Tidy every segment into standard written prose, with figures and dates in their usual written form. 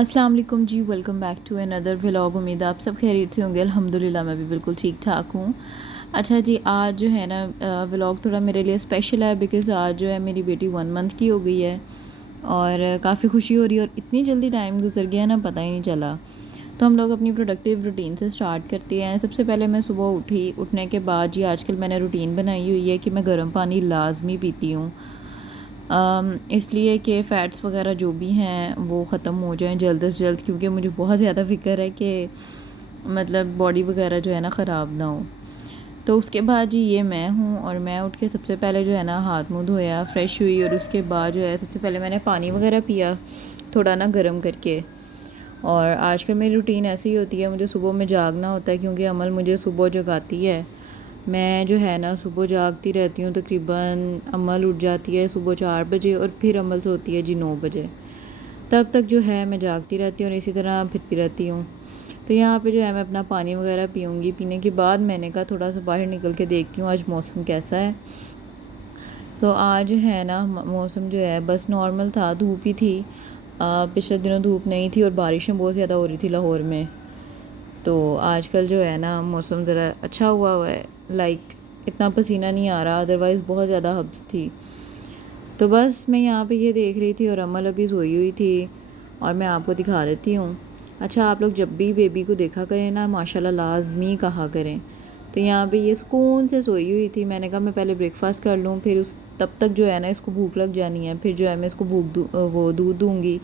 अस्सलाम वालेकुम जी, welcome back to another vlog. उम्मीद आप सब खैरियत से होंगे। अल्हम्दुलिल्लाह मैं भी बिल्कुल ठीक ठाक हूँ। अच्छा जी, आज जो है ना व्लॉग थोड़ा मेरे लिए स्पेशल है बिकॉज़ आज जो है मेरी बेटी 1 मंथ की हो गई है और काफ़ी खुशी हो रही है और इतनी जल्दी टाइम गुजर गया ना, पता ही नहीं चला। तो हम लोग अपनी प्रोडक्टिव रूटीन से स्टार्ट करते हैं। सबसे पहले मैं सुबह उठी, उठने के बाद जी आजकल मैंने रूटीन बनाई हुई है कि मैं गर्म पानी लाजमी पीती हूँ, इसलिए कि फ़ैट्स वगैरह जो भी हैं वो ख़त्म हो जाएं जल्द से जल्द, क्योंकि मुझे बहुत ज़्यादा फ़िक्र है कि मतलब बॉडी वगैरह जो है ना ख़राब ना हो। तो उसके बाद जी ये मैं हूँ और मैं उठ के सबसे पहले जो है ना हाथ मुँह धोया, फ्रेश हुई और उसके बाद जो है सबसे पहले मैंने पानी वगैरह पिया थोड़ा ना गर्म करके। और आजकल मेरी रूटीन ऐसी ही होती है, मुझे सुबह में जागना होता है क्योंकि अमल मुझे सुबह जगाती है। मैं जो है ना सुबह जागती रहती हूँ, तकरीबन अमल उठ जाती है सुबह 4 बजे और फिर अमल सोती है जी 9 बजे। तब तक जो है मैं जागती रहती हूँ और इसी तरह फिरती रहती हूँ। तो यहाँ पे जो है मैं अपना पानी वगैरह पीऊँगी। पीने के बाद मैंने कहा थोड़ा सा बाहर निकल के देखती हूँ आज मौसम कैसा है। तो आज है ना मौसम जो है बस नॉर्मल था, धूप ही थी। पिछले दिनों धूप नहीं थी और बारिशें बहुत ज़्यादा हो रही थी लाहौर में। तो आजकल जो है ना मौसम ज़रा अच्छा हुआ है, लाइक इतना पसीना नहीं आ रहा, अदरवाइज़ बहुत ज़्यादा हब्स थी। तो बस मैं यहाँ पे ये देख रही थी और अमल अभी सोई हुई थी और मैं आपको दिखा देती हूँ। अच्छा, आप लोग जब भी बेबी को देखा करें ना माशाल्लाह लाजमी कहा करें। तो यहाँ पे ये सुकून से सोई हुई थी। मैंने कहा मैं पहले ब्रेकफास्ट कर लूँ, फिर उस तब तक जो है ना इसको भूख लग जानी है, फिर जो है मैं इसको वो दूध दूँगी,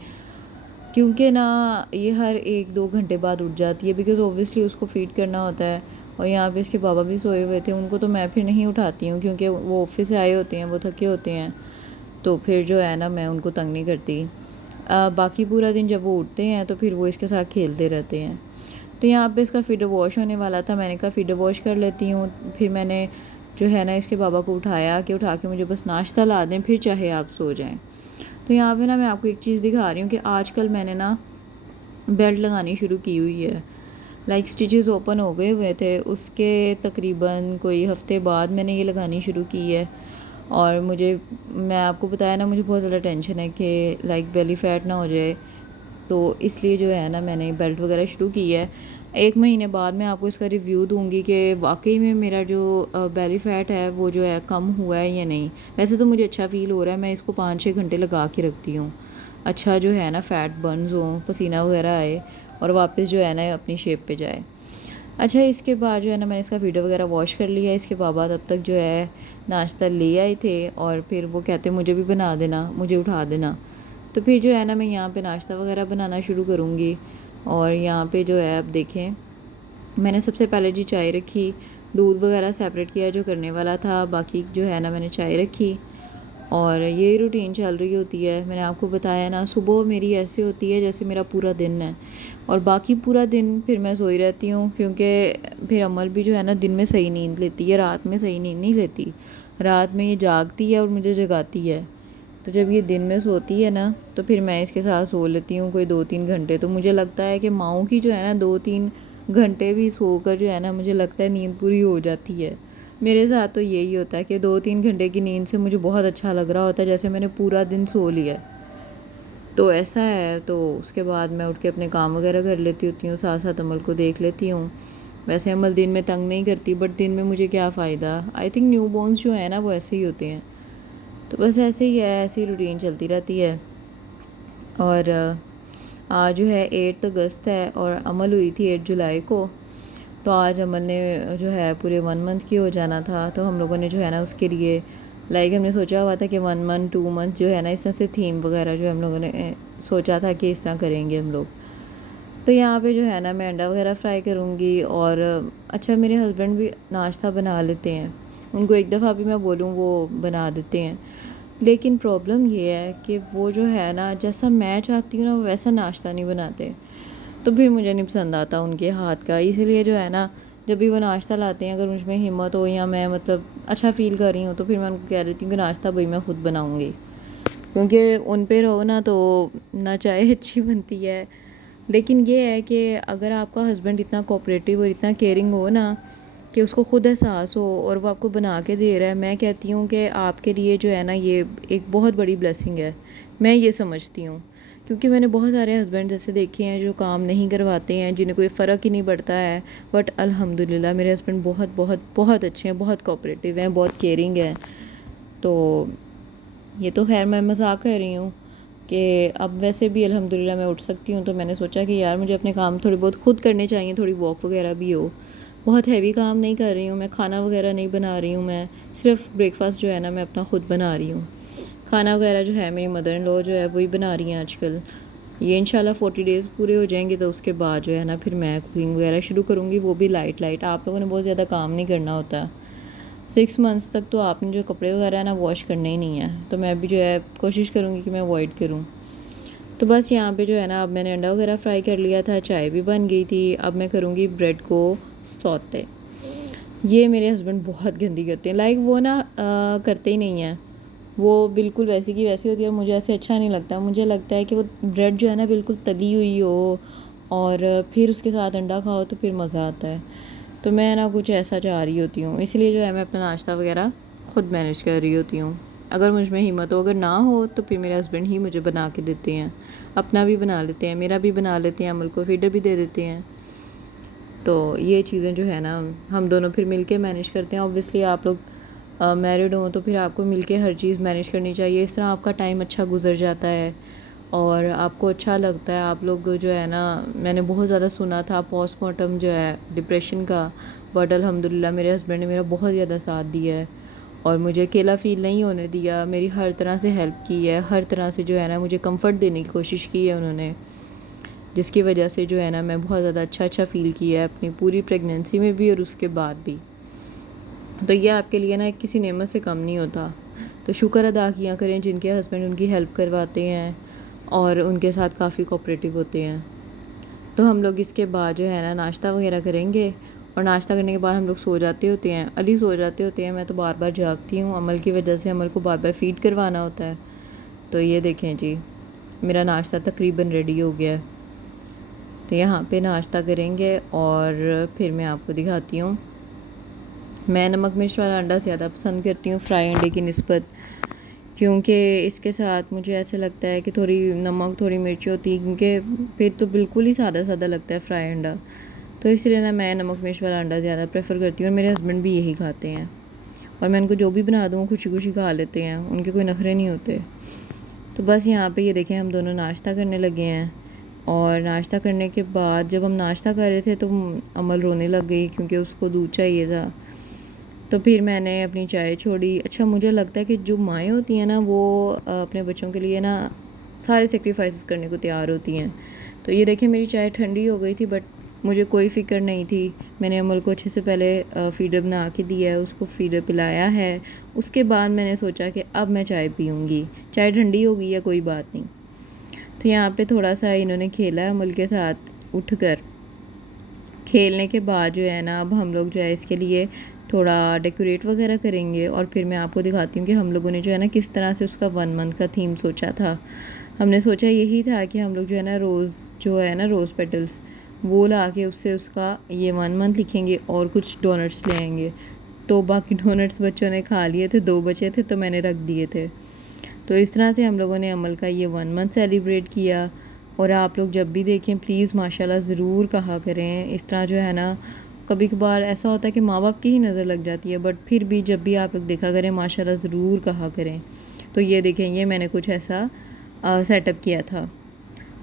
क्योंकि ना ये हर 1-2 घंटे बाद उठ जाती है बिकॉज़ ऑब्वियसली उसको फ़ीड करना होता है। और यहाँ पे इसके पापा भी सोए हुए थे, उनको तो मैं फिर नहीं उठाती हूँ क्योंकि वो ऑफिस से आए होते हैं, वो थके होते हैं। तो फिर जो है ना मैं उनको तंग नहीं करती। बाकी पूरा दिन जब वो उठते हैं तो फिर वो इसके साथ खेलते रहते हैं। तो यहाँ पे इसका फीडर वॉश होने वाला था, मैंने कहा फीडर वॉश कर लेती हूँ। फिर मैंने जो है ना इसके पापा को उठाया कि उठा के मुझे बस नाश्ता ला दें, फिर चाहे आप सो जाएं। तो यहाँ पे ना मैं आपको एक चीज़ दिखा रही हूँ कि आजकल मैंने ना बेल्ट लगानी शुरू की हुई है। लाइक स्टिचेस ओपन हो गए हुए थे, उसके तकरीबन कोई हफ़्ते बाद मैंने ये लगानी शुरू की है। और मुझे, मैं आपको बताया ना, मुझे बहुत ज़्यादा टेंशन है कि लाइक बेली फैट ना हो जाए, तो इसलिए जो है ना मैंने बेल्ट वगैरह शुरू की है। 1 महीने बाद मैं आपको इसका रिव्यू दूंगी कि वाकई में मेरा जो बेली फ़ैट है वो जो है कम हुआ है या नहीं। वैसे तो मुझे अच्छा फ़ील हो रहा है, मैं इसको 5-6 घंटे लगा के रखती हूँ। अच्छा जो है ना फ़ैट बर्न्स हो, पसीना वगैरह आए और वापस जो है ना अपनी शेप पे जाए। अच्छा, इसके बाद जो है ना मैंने इसका वीडियो वगैरह वॉश कर लिया। इसके बाबा तब तक जो है नाश्ता ले आए थे और फिर वो कहते मुझे भी बना देना, मुझे उठा देना। तो फिर जो है ना मैं यहाँ पे नाश्ता वगैरह बनाना शुरू करूँगी। और यहाँ पे जो है अब देखें, मैंने सबसे पहले जी चाय रखी, दूध वगैरह सेपरेट किया जो करने वाला था, बाकी जो है ना मैंने चाय रखी। और ये रूटीन चल रही होती है। मैंने आपको बताया ना सुबह मेरी ऐसे होती है जैसे मेरा पूरा दिन है और बाकी पूरा दिन फिर मैं सोई रहती हूँ, क्योंकि फिर अमल भी जो है ना दिन में सही नींद लेती है, रात में सही नींद नहीं लेती। रात में ये जागती है और मुझे जगाती है। तो जब ये दिन में सोती है ना तो फिर मैं इसके साथ सो लेती हूँ कोई 2-3 घंटे। तो मुझे लगता है कि माओं की जो है ना 2-3 घंटे भी सोकर जो है ना मुझे लगता है नींद पूरी हो जाती है। मेरे साथ तो यही होता है कि 2-3 घंटे की नींद से मुझे बहुत अच्छा लग रहा होता है, जैसे मैंने पूरा दिन सो लिया। तो ऐसा है। तो उसके बाद मैं उठ के अपने काम वगैरह कर लेती होती हूँ, साथ साथ अमल को देख लेती हूँ। वैसे अमल दिन में तंग नहीं करती, बट दिन में मुझे क्या फ़ायदा। आई थिंक न्यू बॉर्न्स जो है ना वो ऐसे ही होते हैं। तो बस ऐसे ही है, ऐसी रूटीन चलती रहती है। और आज जो है 8 अगस्त है और अमल हुई थी 8 जुलाई को। तो आज अमल ने जो है पूरे 1 मंथ की हो जाना था। तो हम लोगों ने जो है ना उसके लिए लाइक हमने सोचा हुआ था कि 1 मंथ 2 मंथ जो है ना इस तरह से थीम वगैरह जो हम लोगों ने सोचा था कि इस तरह करेंगे हम लोग। तो यहाँ पे जो है ना मैं अंडा वगैरह फ्राई करूँगी। और अच्छा, मेरे हस्बैंड भी नाश्ता बना लेते हैं, उनको एक दफ़ा भी मैं बोलूँ वो बना देते हैं। लेकिन प्रॉब्लम ये है कि वो जो है ना जैसा मैं चाहती हूँ ना वैसा नाश्ता नहीं बनाते। तो फिर मुझे नहीं पसंद आता उनके हाथ का। इसीलिए जो है ना जब भी वो नाश्ता लाते हैं, अगर मुझ में हिम्मत हो या मैं मतलब अच्छा फ़ील कर रही हूँ तो फिर मैं उनको कह देती हूँ कि नाश्ता भाई मैं ख़ुद बनाऊँगी, क्योंकि उन पे रहो ना तो ना चाय अच्छी बनती है। लेकिन ये है कि अगर आपका हस्बैंड इतना कोऑपरेटिव और इतना केयरिंग हो ना कि उसको ख़ुद एहसास हो और वो आपको बना के दे रहा है, मैं कहती हूँ कि आपके लिए जो है ना ये एक बहुत बड़ी ब्लेसिंग है। मैं ये समझती हूँ, क्योंकि मैंने बहुत सारे हस्बैंड जैसे देखे हैं जो काम नहीं करवाते हैं, जिन्हें कोई फ़र्क ही नहीं पड़ता है। बट अल्हम्दुलिल्लाह मेरे हस्बैंड बहुत बहुत बहुत अच्छे हैं, बहुत कोऑपरेटिव हैं, बहुत केयरिंग हैं। तो ये तो खैर मैं मजाक कर रही हूँ कि अब वैसे भी अल्हम्दुलिल्लाह मैं उठ सकती हूँ, तो मैंने सोचा कि यार मुझे अपने काम थोड़े बहुत खुद करने चाहिए, थोड़ी वॉक वगैरह भी हो। बहुत हैवी काम नहीं कर रही हूँ मैं, खाना वगैरह नहीं बना रही हूँ मैं, सिर्फ ब्रेकफास्ट जो है ना मैं अपना ख़ुद बना रही हूँ। खाना वगैरह जो है मेरी मदर इन लॉ जो है वही बना रही हैं आजकल। ये इंशाल्लाह 40 डेज़ पूरे हो जाएंगे तो उसके बाद जो है ना फिर मैं कुकिंग वगैरह शुरू करूँगी, वो भी लाइट लाइट। आप लोगों ने बहुत ज़्यादा काम नहीं करना होता। 6 मंथ्स तक तो आपने जो कपड़े वगैरह है ना वॉश करने ही नहीं है, तो मैं भी जो है कोशिश करूँगी कि मैं अवॉइड करूँ। तो बस यहाँ पे जो है ना अब मैंने अंडा वगैरह फ्राई कर लिया था, चाय भी बन गई थी। अब मैं करूँगी ब्रेड को सौते। ये मेरे हस्बैंड बहुत गंदी करते हैं, लाइक वो ना करते ही नहीं हैं, वो बिल्कुल वैसी की वैसी होती है और मुझे ऐसे अच्छा नहीं लगता। मुझे लगता है कि वो ब्रेड जो है ना बिल्कुल तली हुई हो और फिर उसके साथ अंडा खाओ तो फिर मज़ा आता है। तो मैं ना कुछ ऐसा चाह रही होती हूँ, इसलिए जो है मैं अपना नाश्ता वगैरह ख़ुद मैनेज कर रही होती हूँ। अगर मुझ में हिम्मत हो, अगर ना हो तो फिर मेरे हस्बैंड ही मुझे बना के देते हैं, अपना भी बना लेते हैं, मेरा भी बना लेते हैं, अमल को फीडर भी दे देते हैं। तो ये चीज़ें जो है ना हम दोनों फिर मिल के मैनेज करते हैं। ऑब्वियसली आप लोग मैरिड हो तो फिर आपको मिल के हर चीज़ मैनेज करनी चाहिए, इस तरह आपका टाइम अच्छा गुजर जाता है और आपको अच्छा लगता है। आप लोग जो है ना, मैंने बहुत ज़्यादा सुना था पोस्टमार्टम जो है डिप्रेशन का, बट अल्हम्दुलिल्लाह मेरे हस्बैंड ने मेरा बहुत ज़्यादा साथ दिया है और मुझे अकेला फ़ील नहीं होने दिया, मेरी हर तरह से हेल्प की है, हर तरह से जो है ना मुझे कंफर्ट देने की कोशिश की है उन्होंने, जिसकी वजह से जो है ना मैं बहुत ज़्यादा अच्छा फ़ील किया है अपनी पूरी प्रेगनेंसी में भी और उसके बाद भी। तो ये आपके लिए ना किसी नेमत से कम नहीं होता। तो शुक्र अदा किया करें जिनके हस्बैंड उनकी हेल्प करवाते हैं और उनके साथ काफ़ी कोऑपरेटिव होते हैं। तो हम लोग इसके बाद जो है ना नाश्ता वगैरह करेंगे और नाश्ता करने के बाद हम लोग सो जाते होते हैं। अली सो जाते होते हैं, मैं तो बार बार जागती हूँ, अमल की वजह से अमल को बार बार फ़ीड करवाना होता है। तो ये देखें जी, मेरा नाश्ता तकरीबन रेडी हो गया है। तो यहाँ पे नाश्ता करेंगे और फिर मैं आपको दिखाती हूँ। मैं नमक मिर्च वाला अंडा ज़्यादा पसंद करती हूँ फ्राई अंडे की निस्बत, क्योंकि इसके साथ मुझे ऐसा लगता है कि थोड़ी नमक थोड़ी मिर्च होती है, क्योंकि फिर तो बिल्कुल ही सादा सादा लगता है फ्राई अंडा। तो इसलिए ना मैं नमक मिर्च वाला अंडा ज़्यादा प्रेफर करती हूँ और मेरे हस्बैंड भी यही खाते हैं और मैं उनको जो भी बना दूँ खुशी खुशी खा लेते हैं, उनके कोई नखरे नहीं होते। तो बस यहाँ पे ये देखें हम दोनों नाश्ता करने लगे हैं और नाश्ता करने के बाद जब हम नाश्ता कर रहे थे तो अमल रोने लग गई क्योंकि उसको दूध चाहिए था। तो फिर मैंने अपनी चाय छोड़ी। अच्छा, मुझे लगता है कि जो माएँ होती हैं ना वो अपने बच्चों के लिए ना सारे सेक्रीफाइसेस करने को तैयार होती हैं। तो ये देखिए मेरी चाय ठंडी हो गई थी बट मुझे कोई फ़िक्र नहीं थी। मैंने अमल को अच्छे से पहले फ़ीडर बना के दिया है, उसको फ़ीडर पिलाया है। उसके बाद मैंने सोचा कि अब मैं चाय पीऊँगी, चाय ठंडी हो गई है कोई बात नहीं। तो यहाँ पे थोड़ा सा इन्होंने खेला है अमल के साथ उठकर। खेलने के बाद जो है ना अब हम लोग जो है इसके लिए थोड़ा डेकोरेट वगैरह करेंगे और फिर मैं आपको दिखाती हूँ कि हम लोगों ने जो है ना किस तरह से उसका 1 मंथ का थीम सोचा था। हमने सोचा यही था कि हम लोग जो है ना रोज़ पेटल्स वो ला के उससे उसका ये 1 मंथ लिखेंगे और कुछ डोनट्स ले आएंगे। तो बाकी डोनट्स बच्चों ने खा लिए थे, 2 बचे थे तो मैंने रख दिए थे। तो इस तरह से हम लोगों ने अमल का ये 1 मंथ सेलिब्रेट किया। और आप लोग जब भी देखें प्लीज़ माशाल्लाह ज़रूर कहा करें। इस तरह जो है ना कभी कभार ऐसा होता है कि माँ बाप की ही नज़र लग जाती है, बट फिर भी जब भी आप लोग देखा करें माशाल्लाह ज़रूर कहा करें। तो ये देखें ये मैंने कुछ ऐसा सेटअप किया था।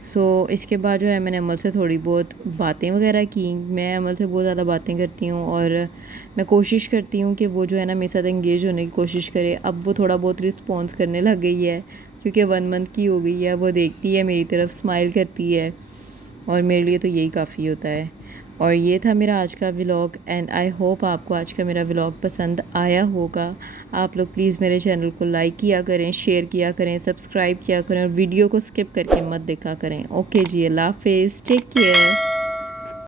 सो इसके बाद जो है मैंने अमल से थोड़ी बहुत बातें वगैरह की। मैं अमल से बहुत ज़्यादा बातें करती हूँ और मैं कोशिश करती हूँ कि वो जो है ना मेरे साथ एंगेज होने की कोशिश करे। अब वो थोड़ा बहुत रिस्पॉन्स करने लग गई है क्योंकि 1 मंथ की हो गई है। वो देखती है मेरी तरफ, स्माइल करती है और मेरे लिए तो यही काफ़ी होता है। और ये था मेरा आज का व्लॉग एंड आई होप आपको आज का मेरा व्लॉग पसंद आया होगा। आप लोग प्लीज़ मेरे चैनल को लाइक किया करें, शेयर किया करें, सब्सक्राइब किया करें और वीडियो को स्किप करके मत देखा करें। ओके जी, अल्लाह हाफिज़, टेक केयर।